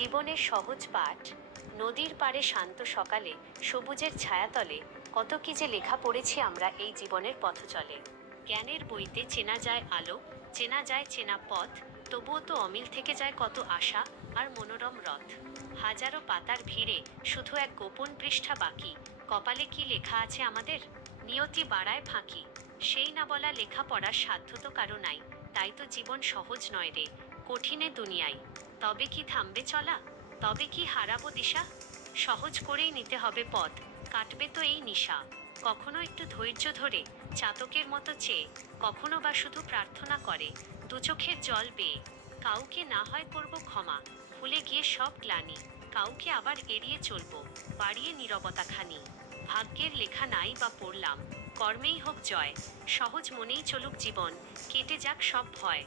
জীবনের সহজ পাঠ। নদীর পাড়ে শান্ত সকালে, সবুজের ছায়াতলে কত কি যে লেখা পড়েছি আমরা এই জীবনের পথচলে। জ্ঞানের বইতে চেনা যায় আলো, চেনা যায় চেনা পথ, তবুও তো অমিল থেকে যায় কত আশা আর মনোরম রথ। হাজারো পাতার ভিড়ে শুধু এক গোপন পৃষ্ঠা বাকি, কপালে কি লেখা আছে আমাদের? নিয়তি বাড়ায় ফাঁকি, সেই না বলা লেখা পড়ার সাধ্য তো কারো নাই। তাই তো জীবন সহজ নয় রে, কঠিনে দুনিয়ায়। তবে কি থামবে চলা? তবে কি হারাবো দিশা? সহজ করেই নিতে হবে পথ, কাটবে তো এই নিশা। কখনো একটু ধৈর্য ধরে, চাতকের মতো চেয়ে, কখনো বা শুধু প্রার্থনা করে, দু চোখের জল বেয়ে। কাউকে না হয় করব ক্ষমা, ভুলে গিয়ে সব গ্লানি। কাউকে আবার এড়িয়ে চলবো, বাড়িয়ে নীরবতাখানি। ভাগ্যের লেখা নাই বা পড়লাম, কর্মেই হোক জয়। সহজ মনেই চলুক জীবন, কেটে যাক সব ভয়।